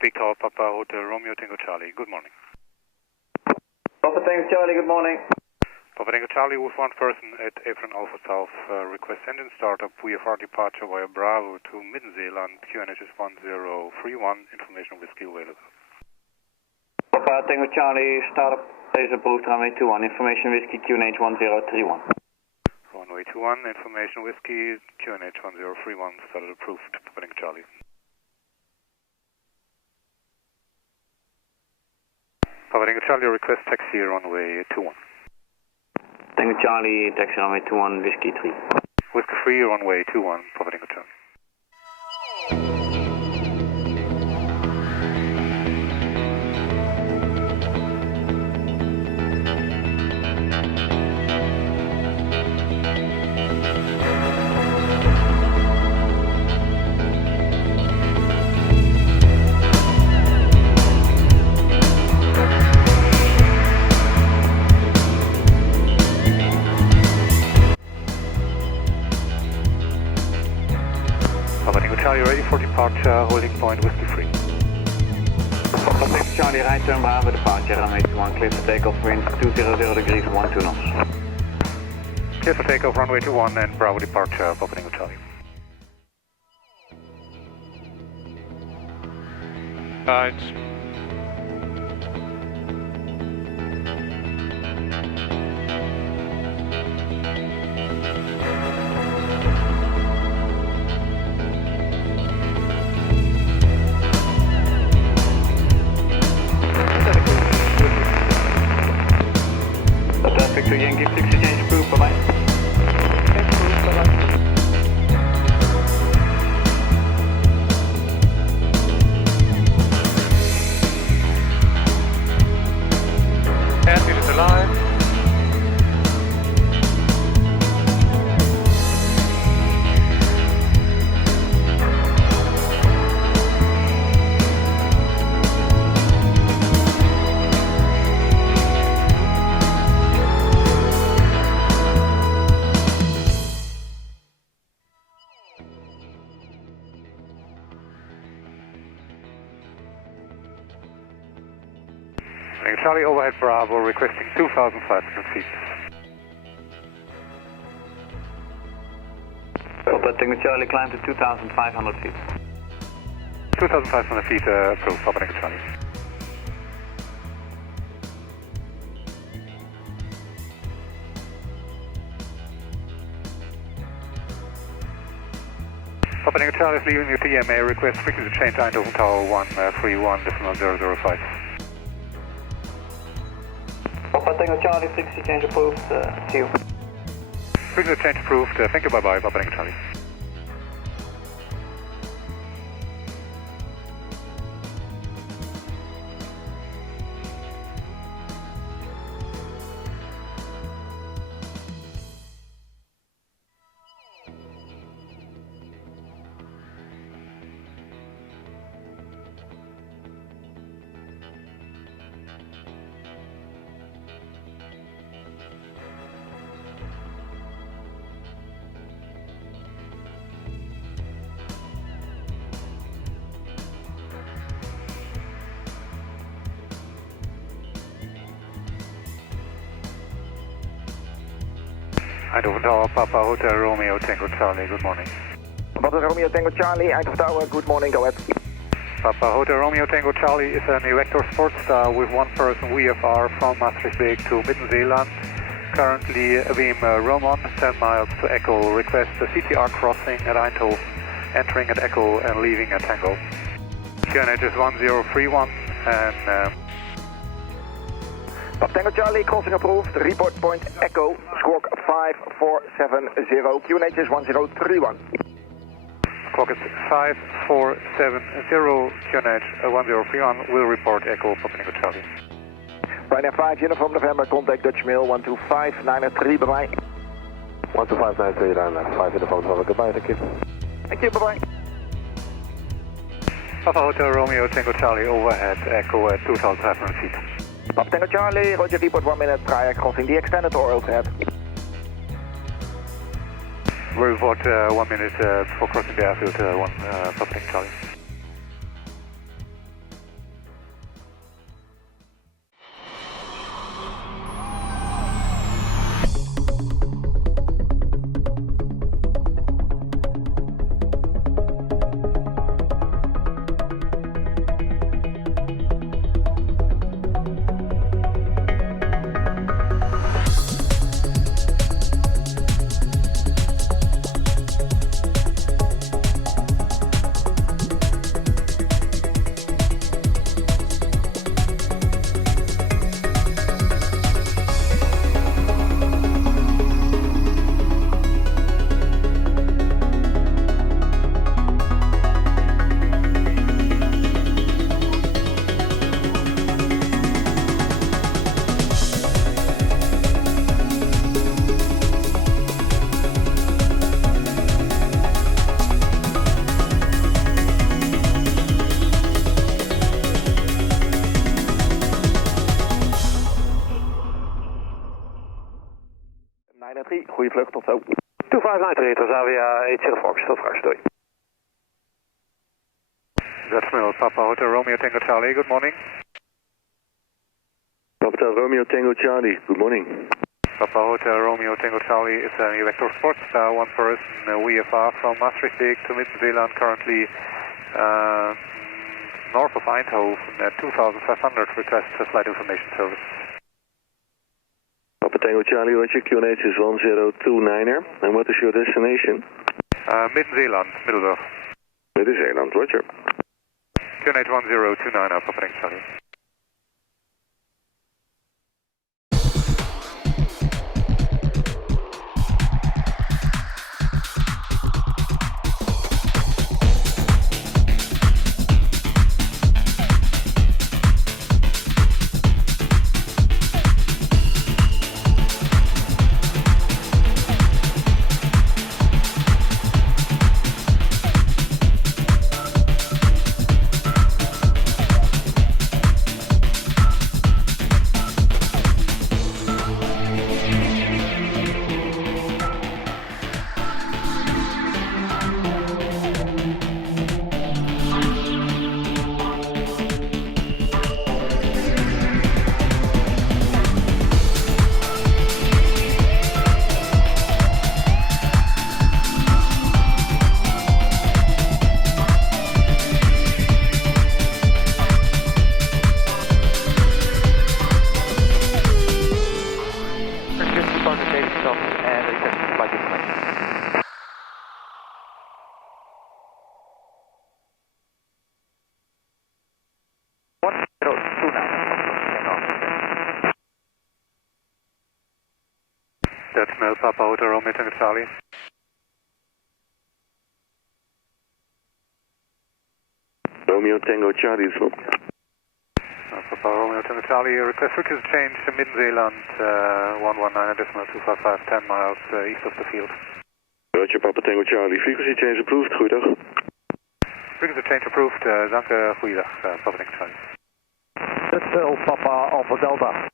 Big Tower Papa Hotel Romeo Tango Charlie. Good morning. Papa Tango Charlie, good morning. Papa Tango Charlie with one person at Evektor Alpha South. Request engine startup. VFR departure via Bravo to Midden Zeeland. QNH is 1031. Information whiskey available. Papa Tango Charlie, startup is approved. Runway 21. Information whiskey QNH 1031. Runway 21. Information whiskey QNH 1031. Started approved. Papa Tango Charlie. Papa Tango Charlie, request taxi runway 21. Tango Charlie, taxi runway 21, whiskey 3. Whiskey 3, runway 21, Papa Tango Charlie. Charlie, ready for departure, holding point, whiskey 3. Papa Tango Charlie, right turn Bravo, departure, runway 21, clear for takeoff, wind 200 degrees, 12 knots. Clear for takeoff, runway 21 and Bravo departure, Papa Tango Charlie. Right. Victor Yankee 6 change approved, bye bye. Airfield is alive. Charlie, overhead Bravo, requesting 2,500 feet. Papa Tango Charlie, climb to 2,500 feet. 2,500 feet, approved, Papa Tango Charlie. Papa Tango Charlie is leaving you to EMA, request frequency change Eindhoven Tower 131, decimal 005. Papa Tango Charlie, frequency change approved, see you. Frequency change approved, thank you, bye-bye, Papa Tango Charlie. Eindhoven Tower, Papa Hotel Romeo Tango Charlie, good morning. Papa Romeo Tango Charlie, Eindhoven Tower, good morning, go ahead. Papa Hotel Romeo Tango Charlie is an Evektor SportStar with one person VFR from Maastricht to Midden Zeeland. Currently beam Roman, 10 miles to Echo. Request a CTR crossing at Eindhoven, entering at Echo and leaving at Tango. QNH is 1031 and... Papa Tango Charlie, crossing approved, report point Echo, squawk 5470, QNH is 1031. Squawk is 5470, QNH 1031, will report Echo, Papa Tango Charlie. Ryanair 5, Uniform November, contact Dutch Mail 125993, bye-bye. 125993, Ryanair 5, Uniform November, goodbye, thank you. Thank you, bye-bye. Papa Hotel Romeo Tango Charlie, overhead Echo at 2,500 feet. Papa Tango Charlie, Roger, report 1 minute prior crossing the extended or overhead. We report 1 minute before crossing the airfield, Papa Tango Charlie. 993, goede vlucht, tot zo. 2593, Transavia 80 Fox, tot straks, doei. That's Mill, Papa Hotel Romeo Tango Charlie, good morning. Papa Hotel Romeo Tango Charlie, good morning. Papa Hotel Romeo Tango Charlie is an Evektor SportStar, one person, VFR from Maastricht to Midden Zeeland, currently north of Eindhoven at 2500, request a flight information service. Papa Tango Charlie, Roger, QNH is 1029er, and what is your destination? Midden Zeeland, Middelburg. Midden Zeeland, Roger. QNH 1029, Papa Tango Charlie. That's Mill, Papa Hotel Romeo Tango Charlie. Romeo Tango Charlie is what? Papa Romeo Tango Charlie, request frequency change to Midden Zeeland, 119.255, 10 miles east of the field. Roger, Papa Tango Charlie, frequency change approved, goeiedag. Frequency change approved, dank goeiedag, Papa Tango Charlie. That's Mill, Papa Alpha Delta.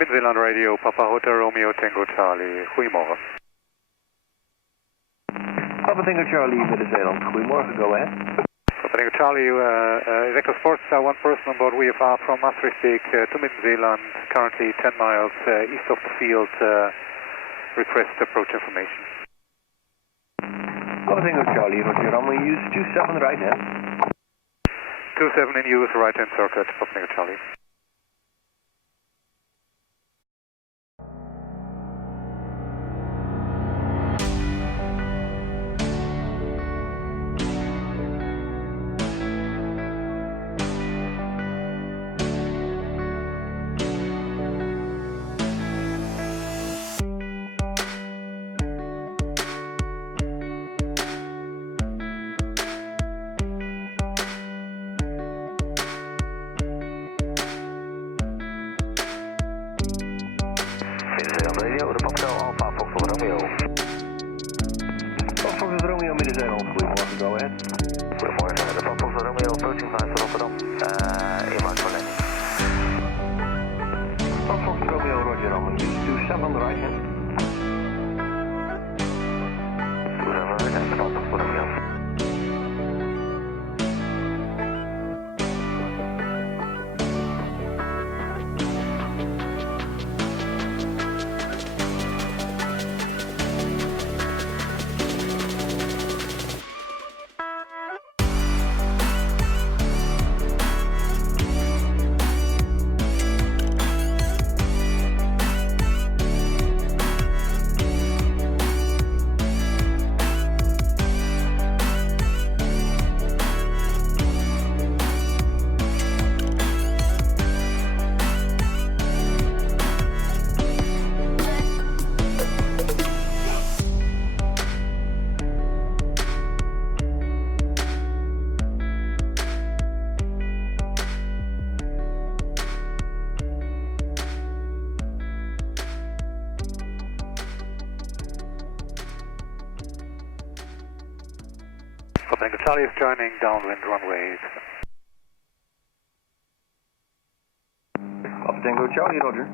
Midden Zeeland Radio, Papa Hotel Romeo Tango Charlie, goedemorgen. Papa Tango Charlie, Midden Zeeland, goedemorgen, go ahead. Papa Tango Charlie, Evektor SportStar, one person on board VFR from Maastricht to Midden Zeeland, currently 10 miles east of the field, request approach information. Papa Tango Charlie, Roger, Romeo, use 27 right hand. 27 in use, right hand circuit, Papa Tango Charlie. Radio, de Papa Alpha, Fox Romeo. Fox Romeo, Midden Zeeland, goedemorgen, go ahead. Goedemorgen, de Papa Romeo, approaching 5 to Rotterdam, inbound for landing. Fox Romeo, Roger, Romeo, use 27 on the right hand. 27 right hand, Fox Romeo. Papa Tango Charlie is joining downwind runway. Papa Tango Charlie, roger.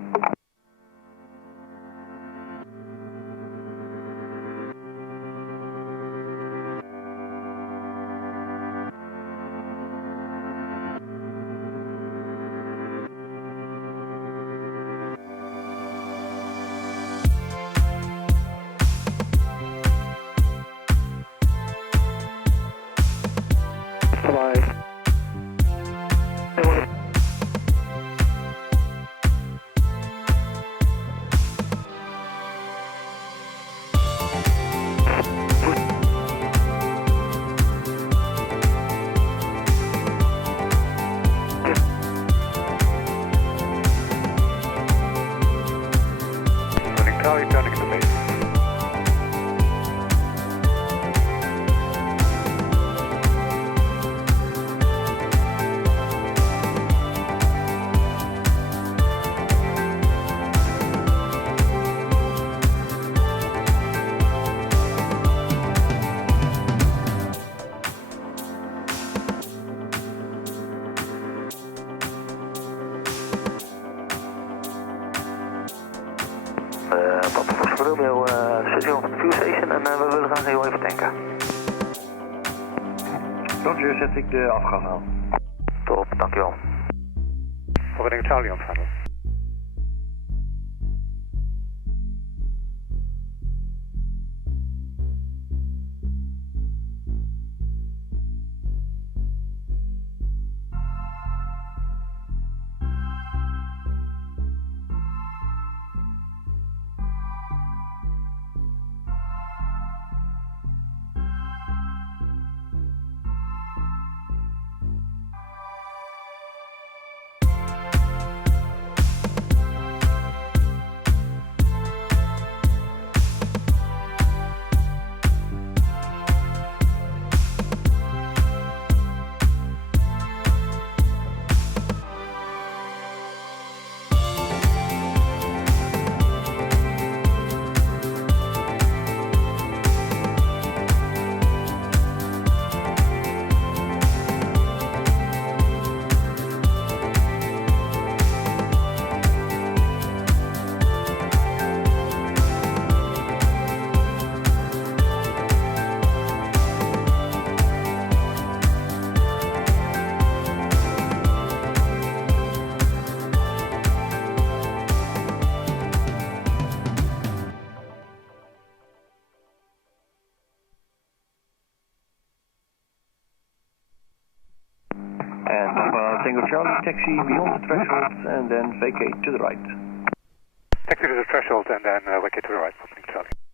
Charlie turning to base. Papa Fox Romeo, switching op de fuel station en we willen graag heel even tanken. Roger, zet ik de afgas aan. Top, dankjewel. Papa Tango Charlie ontvangen. And Papa Tango Charlie, taxi beyond the threshold and then vacate to the right. Taxi to the threshold and then vacate to the right, Papa Tango Charlie.